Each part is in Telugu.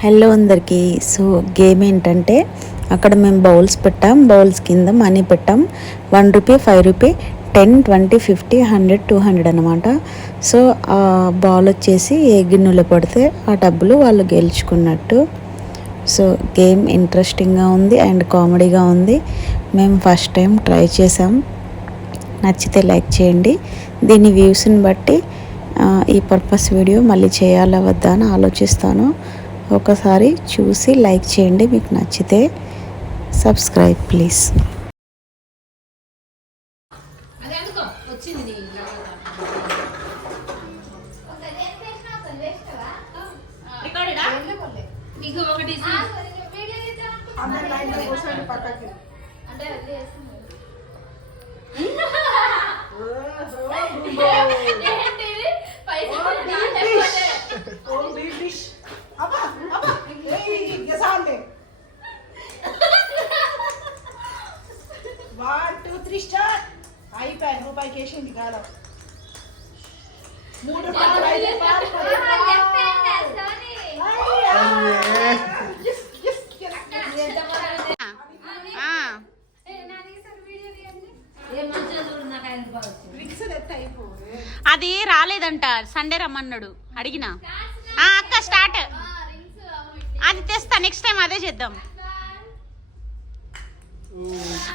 హలో అందరికీ. సో గేమ్ ఏంటంటే అక్కడ మేము బౌల్స్ పెట్టాం. బౌల్స్ కింద మనీ పెట్టాం. One rupee five rupee ten twenty fifty hundred two hundred అనమాట సో ఆ బాల్ వచ్చేసి ఏ గిన్నెలో పడితే ఆ డబ్బులు వాళ్ళు గెలుచుకున్నట్టు. సో గేమ్ ఇంట్రెస్టింగ్గా ఉంది అండ్ కామెడీగా ఉంది. మేము ఫస్ట్ టైం ట్రై చేసాం. నచ్చితే లైక్ చేయండి. దీని వ్యూస్ని బట్టి ఈ పర్పస్ వీడియో మళ్ళీ చేయాలా వద్దా అని ఆలోచిస్తాను. ఒకసారి చూసి లైక్ చేయండి మీకు నచ్చితే సబ్స్క్రైబ్ ప్లీజ్ అదే అందుకో వచ్చింది నీ రికార్డెడా నీకు ఒకటి వన్ టూ త్రీ స్టార్ అయిపోయి రూపాయికి వేసింది కాలం మూడు రూపాయలు ఐదు రూపాయలు పది రూపాయలు. Yes, yes, yes. ఏ మంచిగా చూడు నాకు అయిపోవు. అది రాలేదంట సండే రమ్మన్నాడు అడిగినా. ఆ, అక్క స్టార్ట్ అది తెస్తా నెక్స్ట్ టైం అదే చేద్దాం.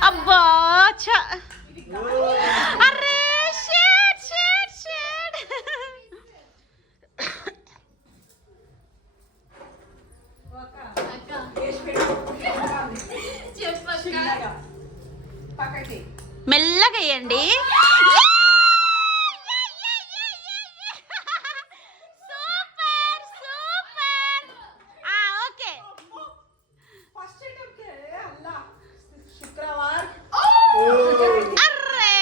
అబ్బా. అర్రే షేట్ మెల్లగా వేయండి సూపర్ సూపర్ ఆ ఓకే ఫస్ట్ ఐటమ్కే అల్లా శుక్రవారం అర్రే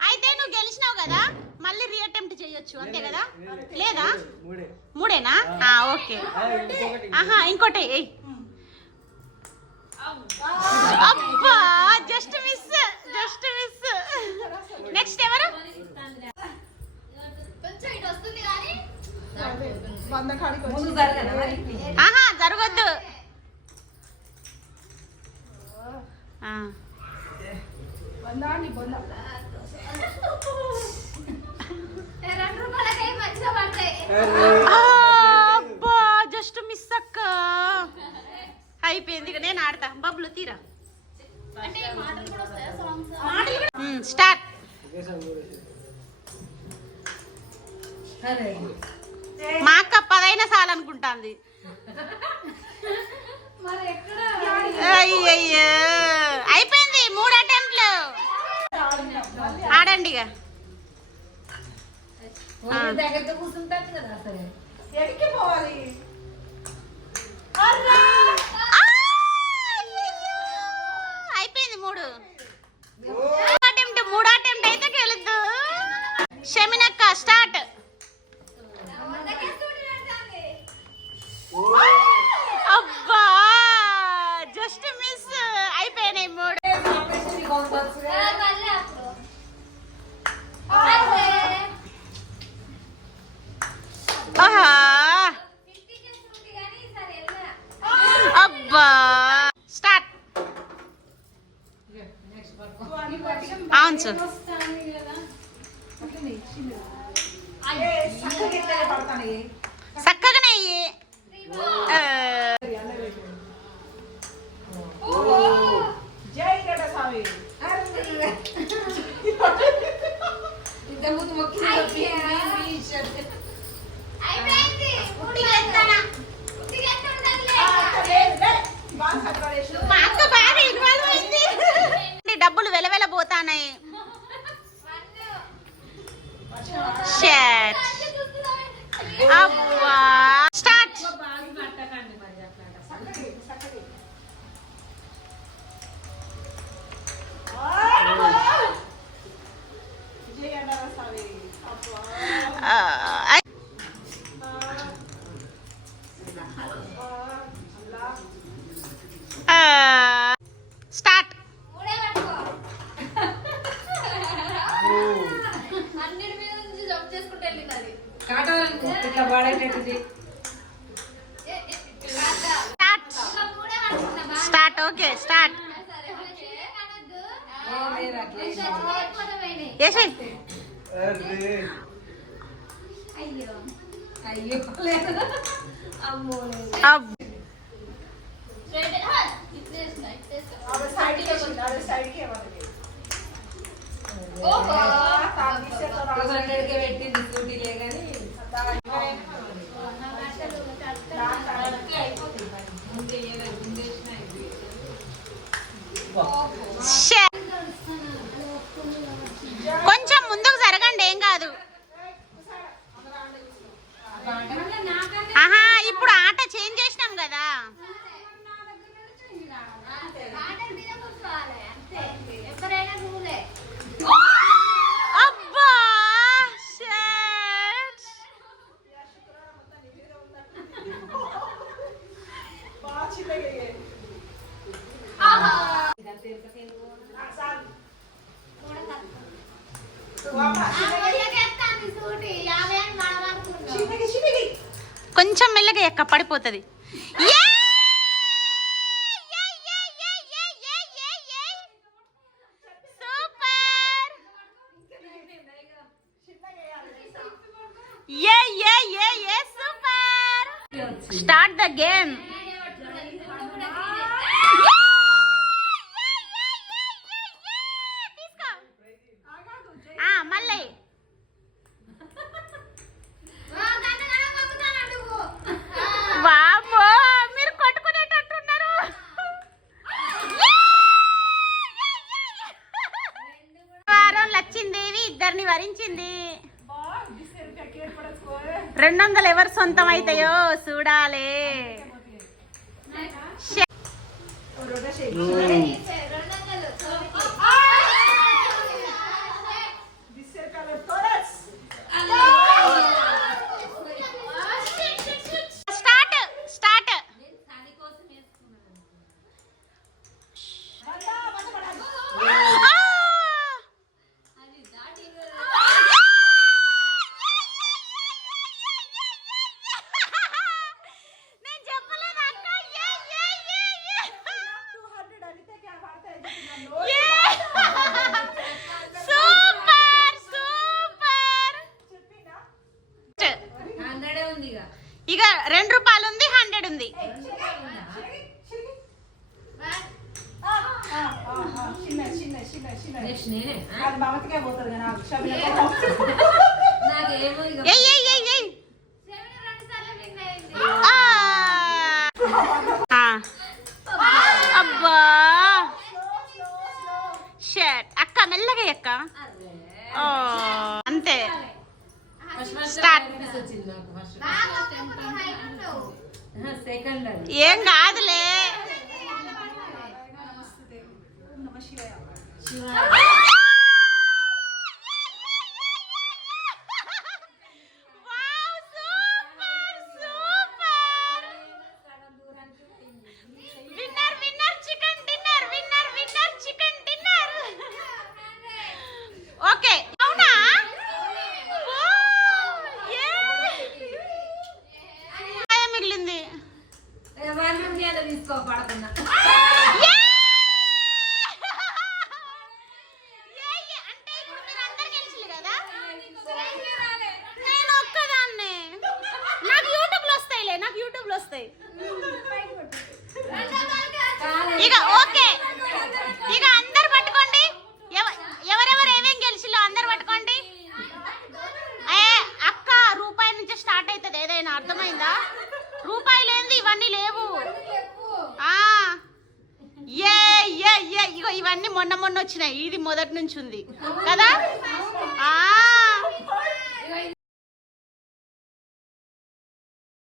అయితే నువ్వు గెలిచినావు కదా మళ్ళీ రీఅటెంప్ట్ చేయొచ్చు అంతే కదా లేదా మూడేనా ఆ, ఓకే ఆహా ఇంకోటి ఎయ్. అబ్బా just miss just miss next ఎవరు వంద కాడికి వచ్చి ముందు జరగదా మరి ఆహా జరగద్దు ఆ. వంద నీ బొంద ఆ, అబ్బా జస్ట్ మిస్ అక్క. అయిపోయింది ఇక నేను ఆడతా. బబ్బులు తీరా? స్టార్ట్ మా అక్క పదైన చాలనుకుంటాంది అనుకుంటాంది అయిపోయింది మూడు అటెంప్ట్లు. ఆడండి ఇక. దగ్గరతో కూర్చుంటాను కదా సరే? ఎడికి పోవాలి ఆ, అయ్యయ్యో. అయిపోయింది మూడు అటెంప్ట్ మూడు అటెంప్ట్ అయితే గెలుద్దు షమినక్క స్టార్ట్ అబ్బా జస్ట్ మిస్ అయిపోయినాయి మూడు ఆహా అబ్బా స్టార్ట్ అవును సార్ ఏ, షట్ అబ్బా స్టార్ట్ జై గడ్డ ఓకే స్టార్ట్ చేసే సైడ్ కి కదా? కొంచెం మెల్లగా ఎక్క పడిపోతుంది. Yeah! ye, ye, ye, super! Start the game. అందరిని వరించింది? రెండు వందలు ఎవరు సొంతం అయితాయో చూడాలి ఇక రెండు రూపాయలు ఉంది హండ్రెడ్ ఉంది. నాకేమో వచ్చింది నాకు ఫస్ట్. ఏం కాదులే. శివాయ ఊపులు వస్తాయి. ఇక ఓకే. ఇక అందరు పట్టుకోండి. ఎవరెవరు ఏమేం గెలిచిలో అందరు పట్టుకోండి. అక్క రూపాయి నుంచి స్టార్ట్ అవుతుంది ఏదైనా అర్థమైందా? రూపాయి లేనిది ఇవన్నీ లేవు. ఏ ఏ. ఇగో ఇవన్నీ మొన్న మొన్న వచ్చినాయి. ఇది మొదటి నుంచి ఉంది. కదా?